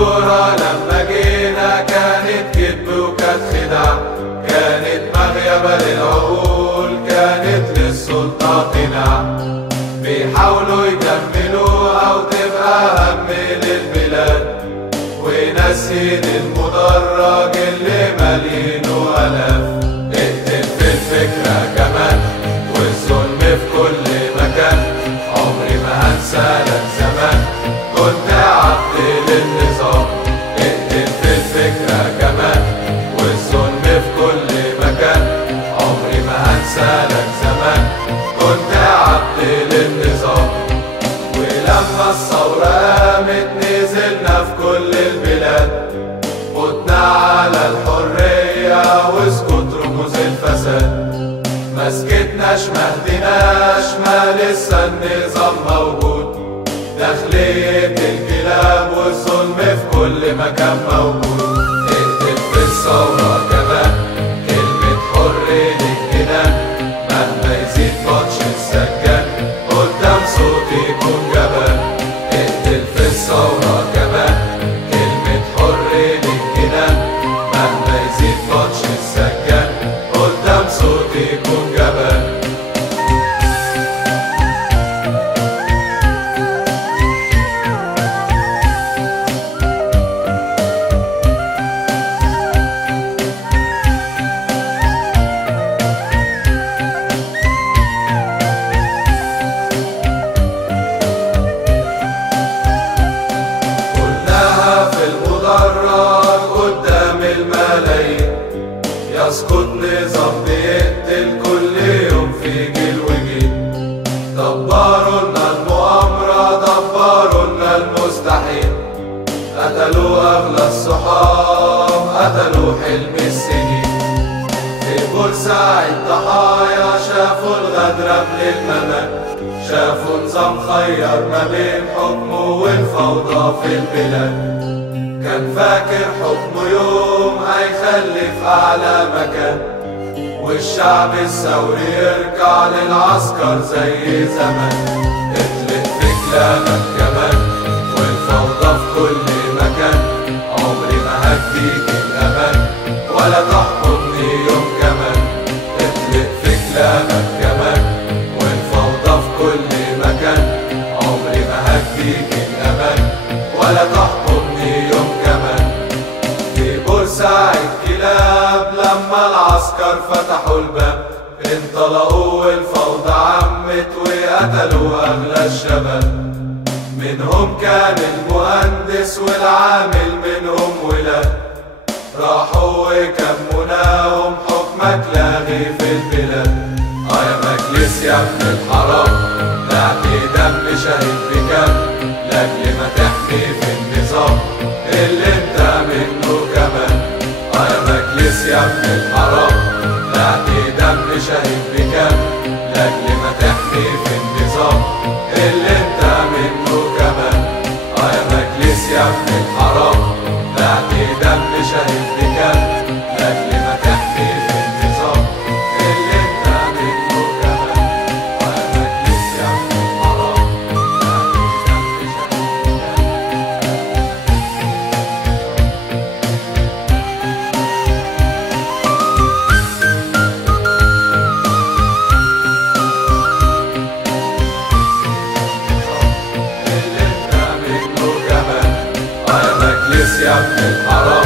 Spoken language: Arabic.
فاكرها لما جينا كانت كدب وكانت خدع، كانت مغيبة للعقول، كانت للسلطة قناع. بيحاولوا يكملوها وتبقى هم للبلاد، ونسيد المدرج اللي مالينه آلاف. اقتل في الفكرة كمان والظلم في كل مكان، عمري ما هنسى لك زمان كنت عبد للنظام. اقتل في الفكرة كمان والظلم في كل مكان، عمري ما هنسى لك زمان كنت عبد للنظام. ولما الثورة قامت نزلنا في كل البلاد، متنا على الحرية واسكت رموز الفساد. ما سكتناش ما هديناش، ما لسه النظام موجود، داخلية الكلاب والظلم في كل مكان موجود. اقتل في الثورة كمان كلمة حر للجنان، مهما يزيد بطش السجان قدام صوتي يكون جبان. اقتل في الثورة كمان كلمة حر للجنان، مهما يزيد بطش السجان قدام صوتي يكون جبان. يسقط نظام بيقتل كل يوم في جيل وجيل. دبروا لنا المؤامرة، دبروا لنا المستحيل، قتلوا أغلى الصحاب، قتلوا حلم السنين. في بورسعيد ضحايا شافوا الغدر قبل الممات، شافوا نظام خير ما بين حكمه والفوضى في البلاد. كان فاكر حكمه يوم هيخلي في أعلى مكان، والشعب الثوري يرجع للعسكر زي زمان. اطلق في كلامك كمان والفوضى في كل مكان، عمري ما هديك الأمان ولا تحكمني يوم كمان. اطلق في كلامك كمان والفوضى في كل مكان، عمري ما هديك الأمان ولا تحكمني يوم كمان. في بورسعيد كلاب لما العسكر فتحوا الباب، انطلقوا والفوضى عمت وقتلوا أغلى الشباب. منهم كان المهندس والعامل منهم ولاد، راحوا وكموناهم حكمك لاغي في البلاد. يا مجلس يا ابن الحرام بعت دم شهيد بكام، لاجل ما تحمي في النظام اللي انت منه كمان. يا مجلس يا ابن الحرام بعت دم شهيد بكام، لاجل ما تحمي في النظام اللي انت منه كمان. يا مجلس يا ابن الحرام بعت دم شهيد بكام، لاجل ما تحمي في النظام اللي انت منه كمان. يا مجلس يا ابن الحرام بعت دم شهيد بكام، يا ابن الحرام.